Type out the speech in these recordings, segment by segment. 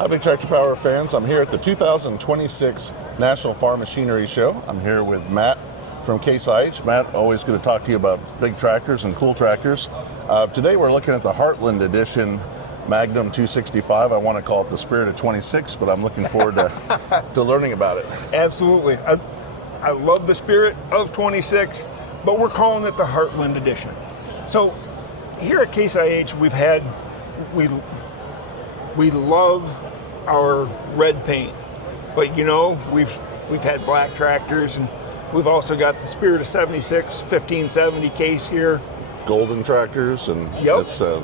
Hi, Big Tractor Power fans. I'm here at the 2026 National Farm Machinery Show. I'm here with Matt from Case IH. Matt, always going to talk to you about big tractors and cool tractors. Today we're looking at the Heartland Edition Magnum 265. I want to call it the Spirit of 26, but I'm looking forward to learning about it. Absolutely. I love the Spirit of 26, but we're calling it the Heartland Edition. So here at Case IH, we love our red paint, but you know, we've had black tractors, and we've also got the Spirit of 76 1570 case here. Golden tractors, and That's a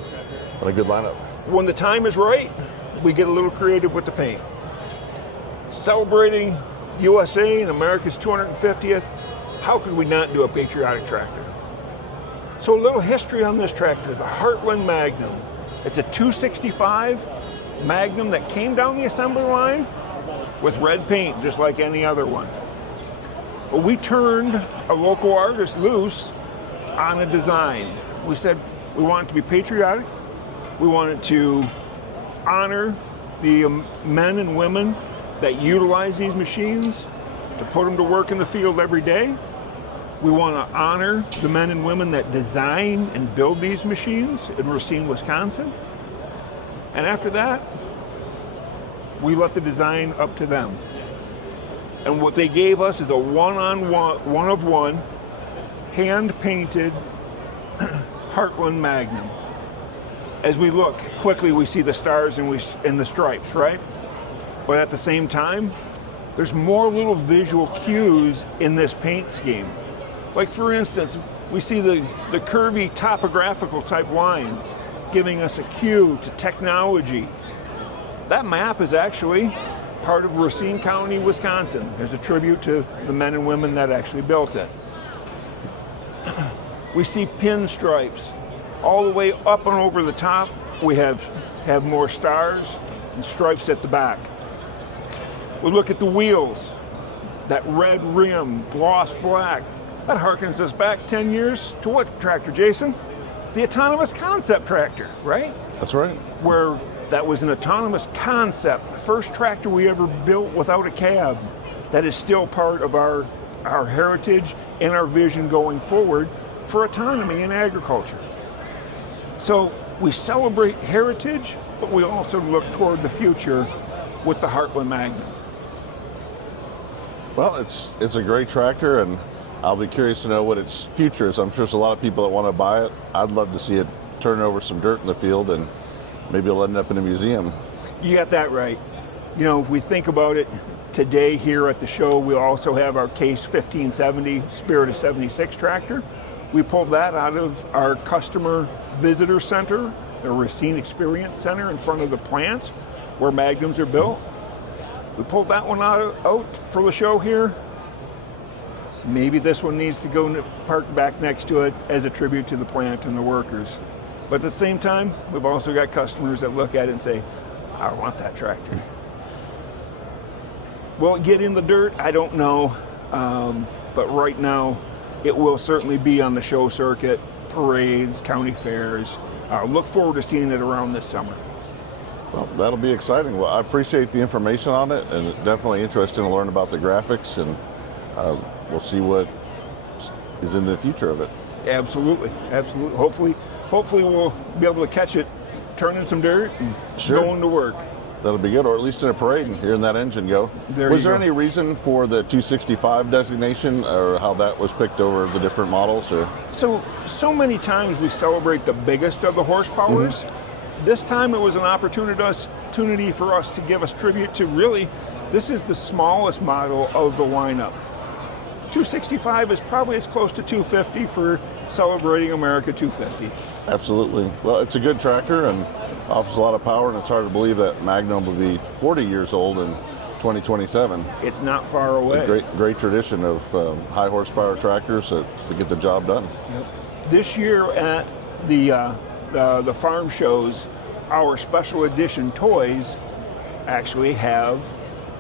good lineup. When the time is right, we get a little creative with the paint. Celebrating USA and America's 250th, how could we not do a patriotic tractor? So a little history on this tractor, the Heartland Magnum. It's a 265 Magnum that came down the assembly line with red paint, just like any other one. But we turned a local artist loose on a design. We said we want it to be patriotic. We wanted to honor the men and women that utilize these machines to put them to work in the field every day. We want to honor the men and women that design and build these machines in Racine, Wisconsin. And after that, we let the design up to them. And what they gave us is a one-of-one, hand-painted Heartland Magnum. As we look quickly, we see the stars and the stripes, right? But at the same time, there's more little visual cues in this paint scheme. Like for instance, we see the curvy topographical type lines giving us a cue to technology. That map is actually part of Racine County, Wisconsin. There's a tribute to the men and women that actually built it. We see pinstripes all the way up and over the top. We have more stars and stripes at the back. We look at the wheels, that red rim, gloss black. That harkens us back 10 years to what tractor, Jason? The autonomous concept tractor, right? That's right. Where that was an autonomous concept, the first tractor we ever built without a cab. That is still part of our heritage and our vision going forward for autonomy in agriculture. So we celebrate heritage, but we also look toward the future with the Heartland Magnum. Well, it's a great tractor, and I'll be curious to know what its future is. I'm sure there's a lot of people that want to buy it. I'd love to see it turn over some dirt in the field, and maybe it'll end up in a museum. You got that right. You know, if we think about it, today here at the show, we also have our Case 1570 Spirit of 76 tractor. We pulled that out of our customer visitor center, the Racine Experience Center in front of the plant where Magnums are built. We pulled that one out for the show here. Maybe this one needs to go park back next to it as a tribute to the plant and the workers. But at the same time, we've also got customers that look at it and say, I want that tractor. Will it get in the dirt? I don't know. But right now, it will certainly be on the show circuit, parades, county fairs. Look forward to seeing it around this summer. Well, that'll be exciting. Well, I appreciate the information on it, and definitely interested to learn about the graphics, and we'll see what is in the future of it. Absolutely, absolutely. Hopefully we'll be able to catch it, turn in some dirt, and going to work. That'll be good, or at least in a parade and hearing that engine go. Was there any reason for the 265 designation, or how that was picked over the different models? Or So many times we celebrate the biggest of the horsepowers. Mm-hmm. This time it was an opportunity for us to give us tribute to really, this is the smallest model of the lineup. 265 is probably as close to 250 for celebrating America 250. Absolutely. Well, it's a good tractor and offers a lot of power, and it's hard to believe that Magnum will be 40 years old in 2027. It's not far away. A great tradition of high horsepower tractors that get the job done. Yep. This year at the farm shows, our special edition toys actually have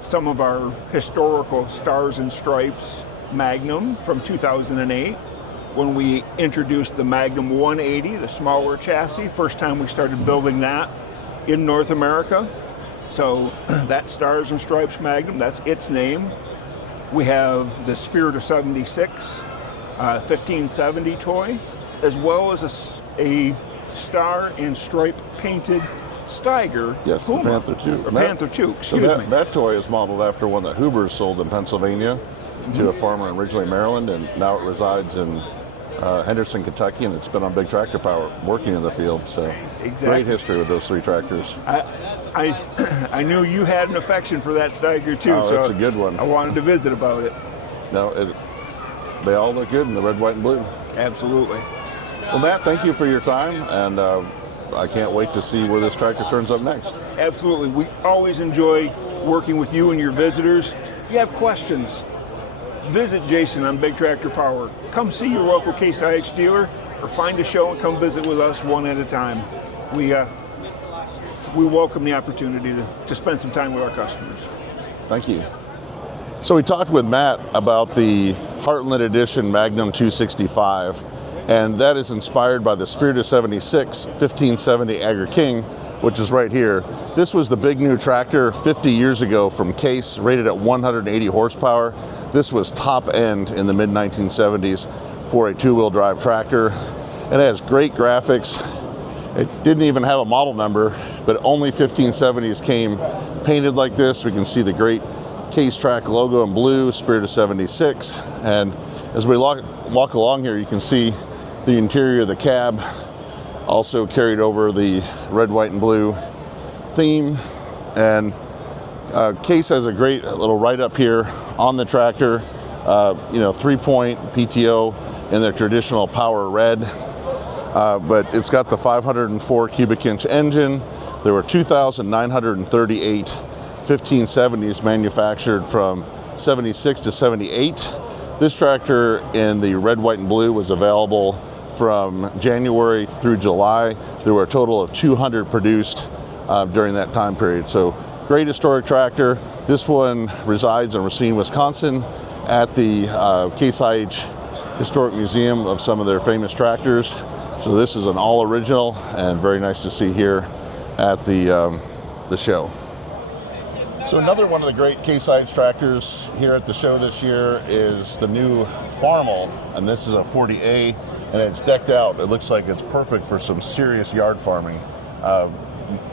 some of our historical Stars and Stripes Magnum from 2008. When we introduced the Magnum 180, the smaller chassis, first time we started building that in North America. So that Stars and Stripes Magnum, that's its name. We have the Spirit of 76 1570 toy, as well as a Star and Stripe painted Steiger. Yes, Puma, the Panther 2. Or Panther 2, So excuse me. that toy is modeled after one that Huber sold in Pennsylvania to a farmer in Ridgely, Maryland, and now it resides in Henderson, Kentucky, and it's been on Big Tractor Power working in the field. So Exactly. great history with those three tractors. I knew you had an affection for that Steiger too, Oh, so it's a good one. I wanted to visit about it. No, they all look good in the red, white, and blue. Absolutely. Well, Matt, thank you for your time, and I can't wait to see where this tractor turns up next. Absolutely. We always enjoy working with you and your visitors. If you have questions, visit Jason on Big Tractor Power. Come see your local Case IH dealer, or find a show and come visit with us one at a time. We welcome the opportunity to spend some time with our customers. Thank you. So we talked with Matt about the Heartland Edition Magnum 265, and that is inspired by the Spirit of 76 1570 Agger King, which is right here. This was the big new tractor 50 years ago from Case, rated at 180 horsepower. This was top end in the mid 1970s for a two-wheel drive tractor. It has great graphics. It didn't even have a model number, but only 1570s came painted like this. We can see the great Case Track logo in blue, Spirit of 76. And as we walk along here, you can see the interior of the cab also carried over the red, white, and blue theme. And Case has a great little write-up here on the tractor. 3-point PTO in their traditional power red. But it's got the 504 cubic inch engine. There were 2,938 1570s manufactured from 76 to 78. This tractor in the red, white, and blue was available from January through July. There were a total of 200 produced during that time period. So great historic tractor. This one resides in Racine, Wisconsin at the Case IH Historic Museum of some of their famous tractors. So this is an all original and very nice to see here at the show. So another one of the great Case IH tractors here at the show this year is the new Farmall, and this is a 40A, and it's decked out. It looks like it's perfect for some serious yard farming.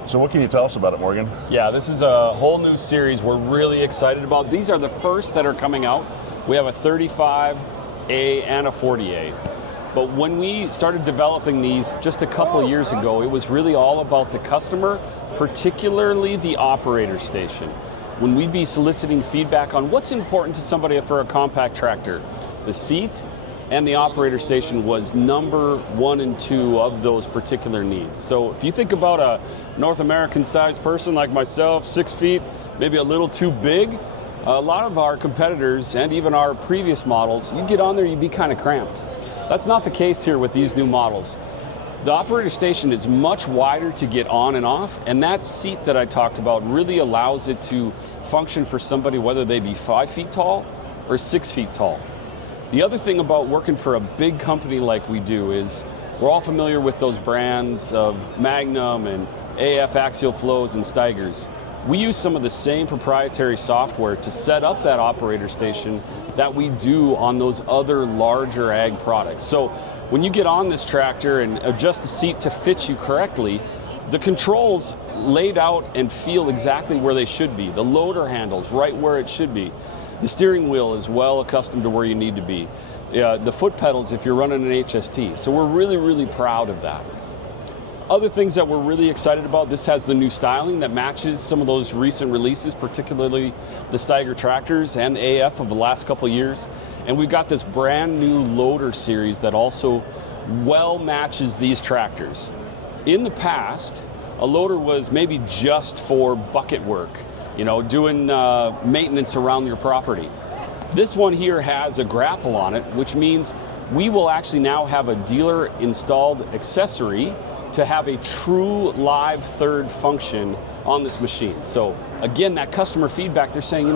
So what can you tell us about it, Morgan? Yeah, this is a whole new series we're really excited about. These are the first that are coming out. We have a 35A and a 40A. But when we started developing these just a couple of years ago, it was really all about the customer, particularly the operator station. When we'd be soliciting feedback on what's important to somebody for a compact tractor, the seat and the operator station was number 1 and 2 of those particular needs. So if you think about a North American sized person like myself, 6 feet, maybe a little too big, a lot of our competitors and even our previous models, you'd get on there, you'd be kind of cramped. That's not the case here with these new models. The operator station is much wider to get on and off, and that seat that I talked about really allows it to function for somebody whether they be 5 feet tall or 6 feet tall. The other thing about working for a big company like we do is we're all familiar with those brands of Magnum and AF axial flows and Steigers. We use some of the same proprietary software to set up that operator station that we do on those other larger ag products. So when you get on this tractor and adjust the seat to fit you correctly, the controls laid out and feel exactly where they should be. The loader handles right where it should be. The steering wheel is well accustomed to where you need to be. The foot pedals if you're running an HST. So we're really, really proud of that. Other things that we're really excited about, this has the new styling that matches some of those recent releases, particularly the Steiger tractors and the AF of the last couple of years. And we've got this brand new loader series that also well matches these tractors. In the past, a loader was maybe just for bucket work, doing maintenance around your property. This one here has a grapple on it, which means we will actually now have a dealer installed accessory to have a true live third function on this machine. So again, that customer feedback, they're saying,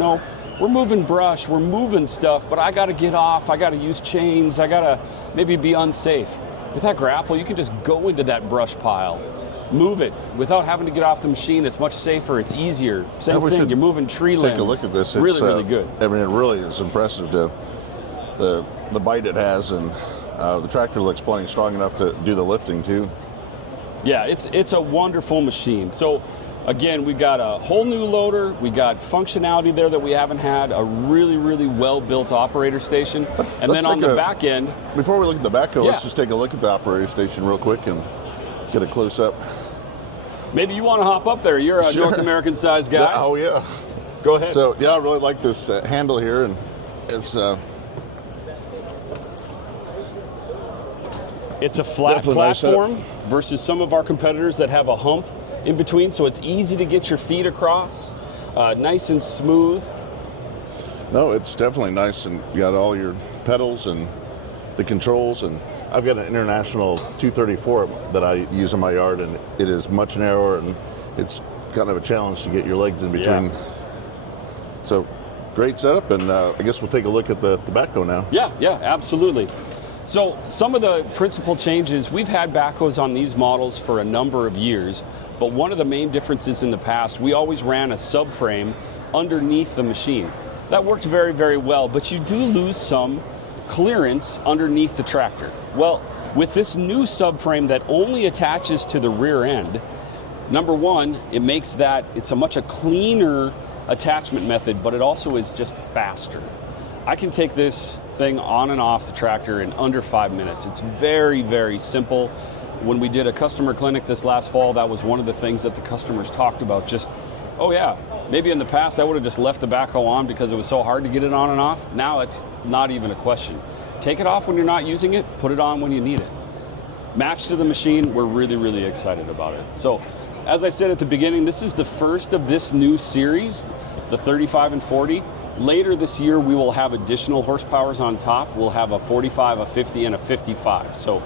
we're moving brush, we're moving stuff, but I gotta get off, I gotta use chains, I gotta maybe be unsafe. With that grapple, you can just go into that brush pile, move it without having to get off the machine. It's much safer. It's easier. Same we thing. should You're moving tree limbs. Take a look at this. Really, It's, really good. I mean, it really is impressive to the bite it has, and the tractor looks plenty strong enough to do the lifting too. Yeah, it's a wonderful machine. So again, we got a whole new loader. We got functionality there that we haven't had. A really, really well-built operator station. And let's then on take the a- back end, Before we look at the backhoe, Yeah. let's just take a look at the operator station real quick and get a close up. maybe you want to hop up there. You're a Sure. North American sized guy. Oh yeah. Go ahead. So yeah, I really like this handle here, and it's It's a flat Definitely nice platform versus some of our competitors that have a hump in between, so it's easy to get your feet across, nice and smooth. no, it's definitely nice, and you got all your pedals and the controls, and I've got an International 234 that I use in my yard, and it is much narrower, and it's kind of a challenge to get your legs in between. Yeah. So great setup, and I guess we'll take a look at the backhoe now. Yeah, absolutely. So some of the principal changes, we've had backhoes on these models for a number of years, but one of the main differences in the past, we always ran a subframe underneath the machine. That worked very, very well, but you do lose some clearance underneath the tractor. Well, with this new subframe that only attaches to the rear end, number one, it makes that, it's a much cleaner attachment method, but it also is just faster. I can take this thing on and off the tractor in under 5 minutes. It's very, very simple. When we did a customer clinic this last fall, that was one of the things that the customers talked about. Just, oh yeah, maybe in the past I would have just left the backhoe on because it was so hard to get it on and off. Now it's not even a question. Take it off when you're not using it, put it on when you need it. Matched to the machine, we're really, really excited about it. So, as I said at the beginning, this is the first of this new series, the 35 and 40. Later this year, we will have additional horsepowers on top. We'll have a 45, a 50, and a 55. So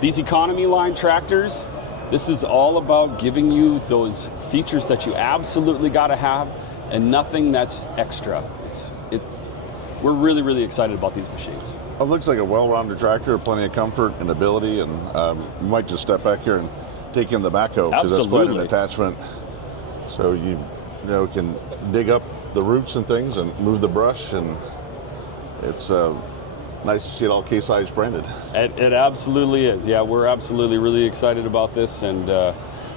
these economy line tractors, this is all about giving you those features that you absolutely got to have and nothing that's extra. We're really, really excited about these machines. It looks like a well-rounded tractor, plenty of comfort and ability, and you might just step back here and take in the backhoe because that's quite an Absolutely. attachment. So you can dig up the roots and things and move the brush, and it's nice to see it all Case IH branded. It absolutely is. Yeah, we're absolutely really excited about this, and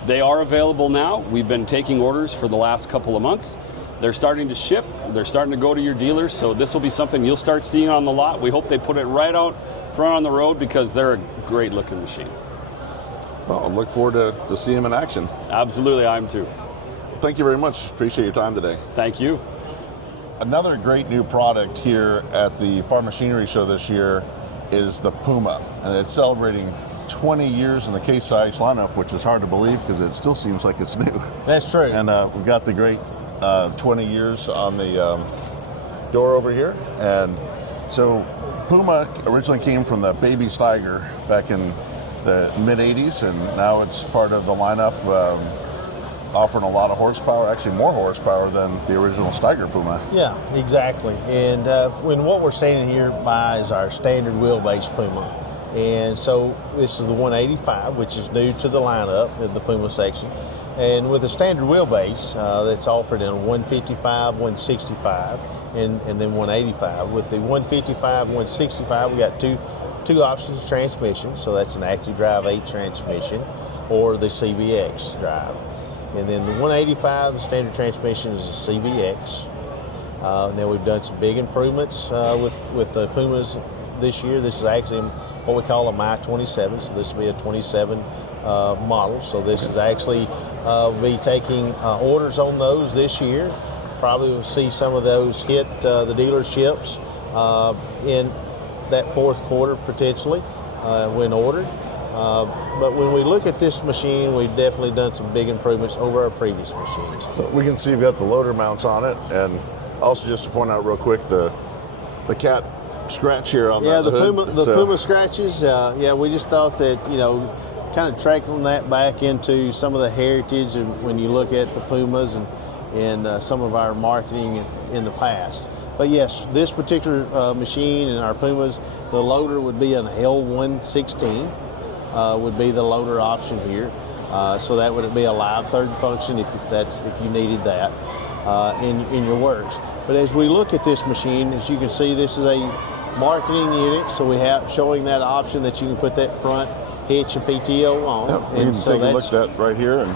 they are available now. We've been taking orders for the last couple of months. They're starting to ship. They're starting to go to your dealers, so this will be something you'll start seeing on the lot. We hope they put it right out front on the road because they're a great looking machine. Well, I look forward to seeing them in action. Absolutely, I'm too. Thank you very much. Appreciate your time today. Thank you. Another great new product here at the Farm Machinery Show this year is the Puma, and it's celebrating 20 years in the Case IH lineup, which is hard to believe because it still seems like it's new. That's true. And we've got the great 20 years on the door over here. And so Puma originally came from the baby Steiger back in the mid-'80s, and now it's part of the lineup, offering a lot of horsepower, actually more horsepower than the original Steiger Puma. Yeah, exactly. And when what we're standing here by is our standard wheelbase Puma. And so this is the 185, which is new to the lineup of the Puma section. And with the standard wheelbase that's offered in 155, 165, and then 185. With the 155, 165, we got two options of transmission. So that's an active drive 8 transmission or the CBX drive. And then the 185, the standard transmission is a CBX. Now we've done some big improvements with the Pumas this year. This is actually what we call a My 27, so this will be a 27 model. So this is actually be taking orders on those this year. Probably will see some of those hit the dealerships in that fourth quarter potentially when ordered. But when we look at this machine, we've definitely done some big improvements over our previous machines. So we can see you've got the loader mounts on it, and also just to point out real quick, the cat scratch here on the hood. Puma, the Puma scratches. We just thought that kind of tracking that back into some of the heritage, and when you look at the Pumas and some of our marketing in the past. But yes, this particular machine and our Pumas, the loader would be an L116. Would be the loader option here. So that would be a live third function if you needed that in your works. But as we look at this machine, as you can see, this is a marketing unit, so we have showing that option that you can put that front hitch and PTO on. Yep, we can take a look at that right here, and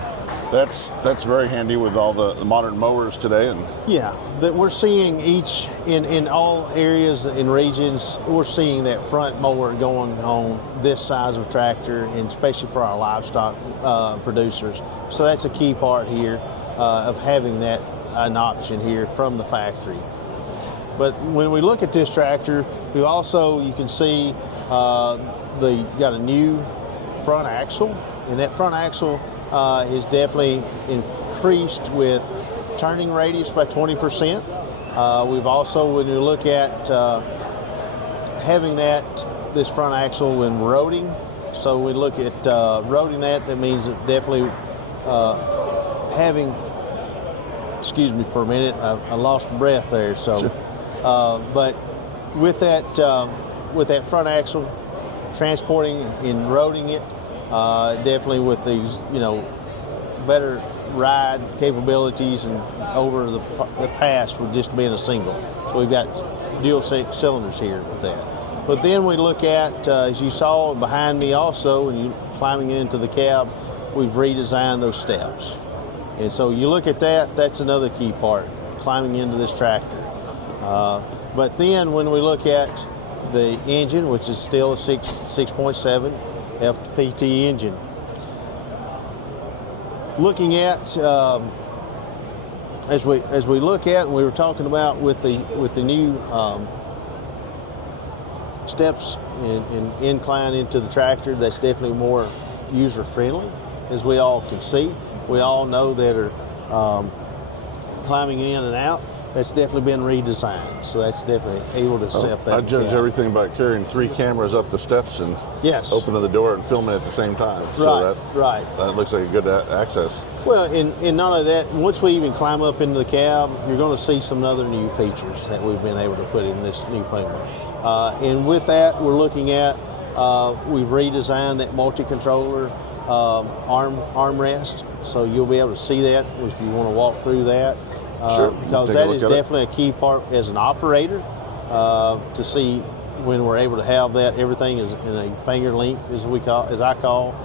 that's very handy with all the modern mowers today. And yeah, that we're seeing each in all areas and regions, we're seeing that front mower going on this size of tractor, and especially for our livestock producers. So that's a key part here of having that an option here from the factory. But when we look at this tractor, we also, you can see got a new front axle, and that front axle is definitely increased with turning radius by 20%. We've also, when you look at having this front axle when roading, so we look at roading that means that definitely having, excuse me for a minute, I lost breath there. So, sure. But with that front axle, transporting and roading it, definitely with these, better ride capabilities and over the pass with just being a single. So we've got dual cylinders here with that. But then we look at, as you saw behind me also, when you climbing into the cab, we've redesigned those steps. And so you look at that, that's another key part, climbing into this tractor. But then when we look at the engine, which is still a 6.7 FPT engine, looking at as we look at, and we were talking about with the new steps and incline into the tractor, that's definitely more user friendly, as we all can see. We all know that are climbing in and out. That's definitely been redesigned, so that's definitely able to accept that. I judge everything by carrying 3 cameras up the steps and yes, opening the door and filming at the same time. So that looks like a good access. Well, and not only that, once we even climb up into the cab, you're going to see some other new features that we've been able to put in this new Puma. And with that, we're looking at, we've redesigned that multi-controller armrest, so you'll be able to see that if you want to walk through that. Sure. Because that is definitely a key part as an operator to see when we're able to have that. Everything is in a finger length, as I call.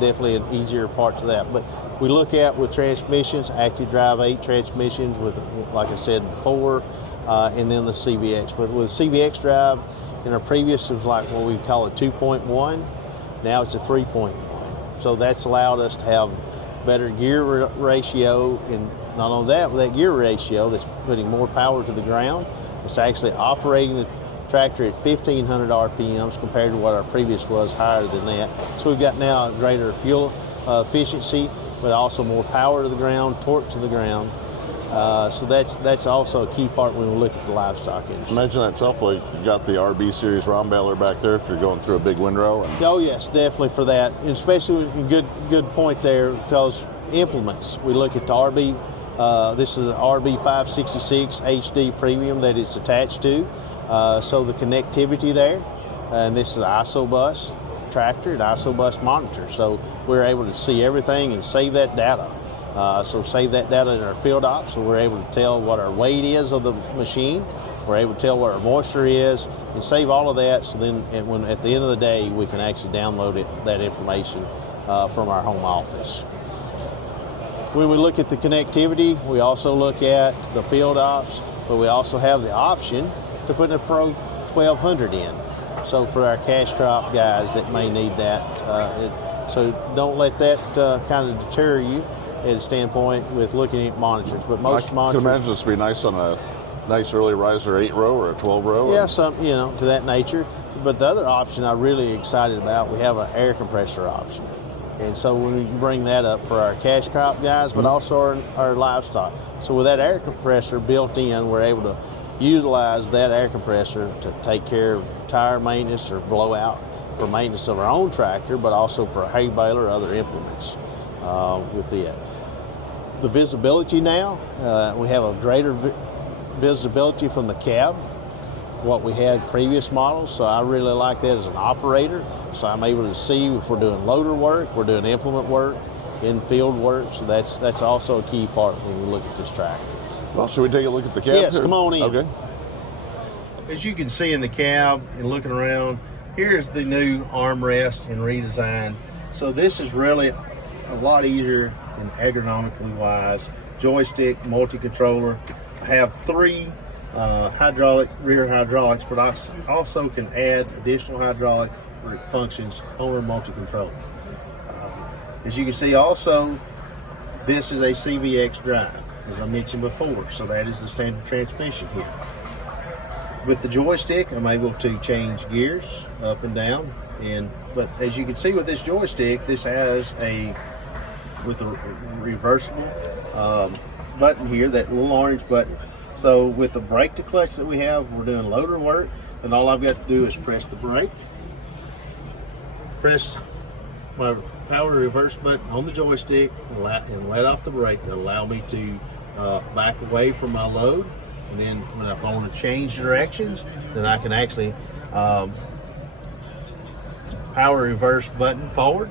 Definitely an easier part to that. But we look at with transmissions, active drive 8 transmissions with, like I said before, and then the CVX. But with CVX drive, in our previous, it was like what we call a 2.1. Now it's a 3.1. So that's allowed us to have better gear ratio, and not only that, with that gear ratio, that's putting more power to the ground. It's actually operating the tractor at 1,500 RPMs compared to what our previous was, higher than that. So we've got now a greater fuel efficiency, but also more power to the ground, torque to the ground. So that's also a key part when we look at the livestock industry. Imagine that itself, like you've got the RB series round baler back there if you're going through a big windrow. Oh yes, definitely for that, and especially good point there, because implements. We look at the RB. This is an RB 566 HD Premium that it's attached to. So the connectivity there, and this is an ISOBus tractor, an ISOBus monitor. So we're able to see everything and save that data. So save that data in our field ops, so we're able to tell what our weight is of the machine. We're able to tell what our moisture is and save all of that. So then at the end of the day, we can actually download that information from our home office. When we look at the connectivity, we also look at the field ops, but we also have the option to put a Pro 1200 in. So for our cash crop guys that may need that. So don't let that kind of deter you at a standpoint with looking at monitors. But most monitors, can imagine this would be nice on a nice early riser 8-row or a 12-row. Yeah, some, to that nature. But the other option I'm really excited about, we have an air compressor option. And so when we bring that up for our cash crop guys, but also our livestock. So with that air compressor built in, we're able to utilize that air compressor to take care of tire maintenance or blowout for maintenance of our own tractor, but also for a hay baler or other implements with it. The visibility now, we have a greater visibility from the cab. what we had previous models, so I really like that as an operator. So I'm able to see if we're doing loader work, we're doing implement work, in-field work, so that's also a key part when we look at this tractor. Well, should we take a look at the cab? Yes, here? come on in. Okay. As you can see in the cab and looking around, here's the new armrest and redesign. So this is really a lot easier and ergonomically wise. Joystick, multi-controller. I have 3 rear hydraulics, but I also can add additional hydraulic functions on a multi-controller. As you can see also, this is a CVX drive, as I mentioned before, so that is the standard transmission here. With the joystick, I'm able to change gears up and down, but as you can see with this joystick, this has with the reversible button here, that little orange button. So with the brake to clutch that we have, we're doing loader work, and all I've got to do is press the brake, press my power reverse button on the joystick, and let off the brake to allow me to back away from my load. And then when I want to change directions, then I can actually power reverse button forward.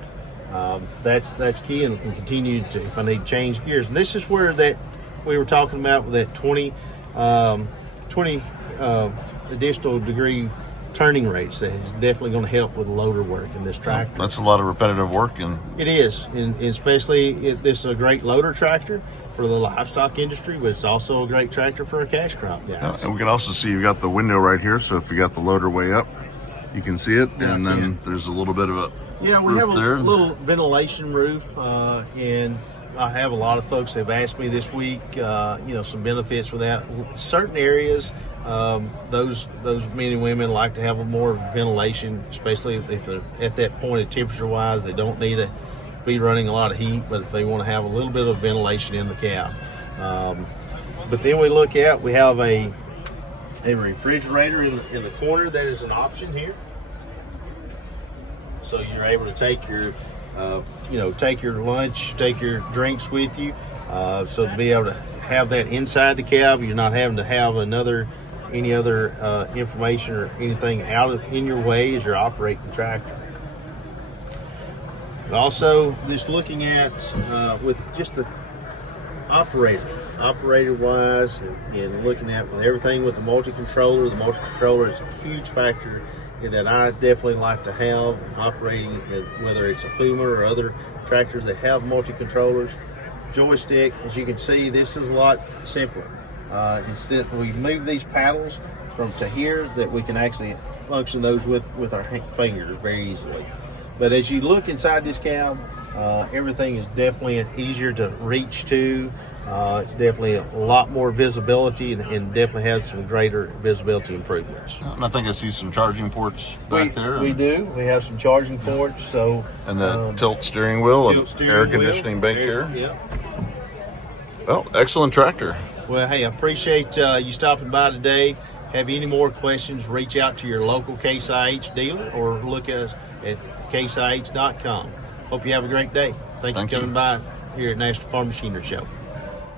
That's key, and can continue to, if I need to change gears. And this is where that we were talking about with that 20 additional degree turning rates. That is definitely going to help with loader work in this tractor. That's a lot of repetitive work, and it is, and especially this is a great loader tractor for the livestock industry, but it's also a great tractor for a cash crop guys. yeah, and we can also see you've got the window right here. So if you got the loader way up, you can see it, and then there's a little bit of a we roof have a there. little ventilation roof, and I have a lot of folks that have asked me this week, some benefits with that. Certain areas, those men and women like to have a more ventilation, especially if they're at that point of temperature-wise. They don't need to be running a lot of heat, but if they want to have a little bit of ventilation in the cab. But then we have a refrigerator in the corner that is an option here. So you're able to take your lunch, take your drinks with you. So to be able to have that inside the cab, you're not having to have any other information or anything in your way as you're operating the tractor. Also, just looking at with just the operator wise, and looking at with everything with the multi-controller. The multi-controller is a huge factor that I definitely like to have operating, whether it's a Puma or other tractors that have multi-controllers. Joystick, as you can see, this is a lot simpler. Instead, we move these paddles to here, that we can actually function those with our fingers very easily. But as you look inside this cab, everything is definitely easier to reach to. It's definitely a lot more visibility, and definitely has some greater visibility improvements. And I think I see some charging ports back there. We do. We have some charging ports. So and the tilt steering wheel and air conditioning back here. Yeah. Well, excellent tractor. Well, hey, I appreciate you stopping by today. Have you any more questions, reach out to your local Case IH dealer or look at us at caseih.com. Hope you have a great day. Thanks for coming by here at National Farm Machinery Show.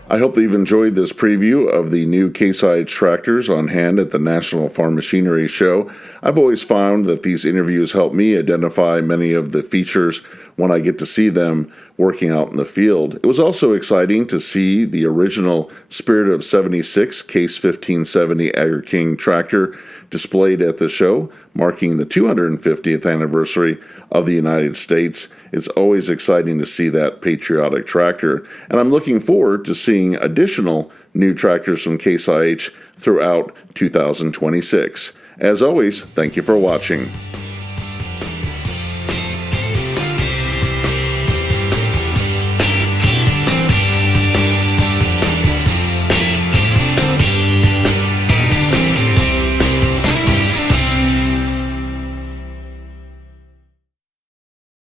I hope that you've enjoyed this preview of the new Case IH tractors on hand at the National Farm Machinery Show. I've always found that these interviews help me identify many of the features when I get to see them working out in the field. It was also exciting to see the original Spirit of 76 Case 1570 Agri King tractor displayed at the show, marking the 250th anniversary of the United States. It's always exciting to see that patriotic tractor, and I'm looking forward to seeing additional new tractors from Case IH throughout 2026. As always, thank you for watching.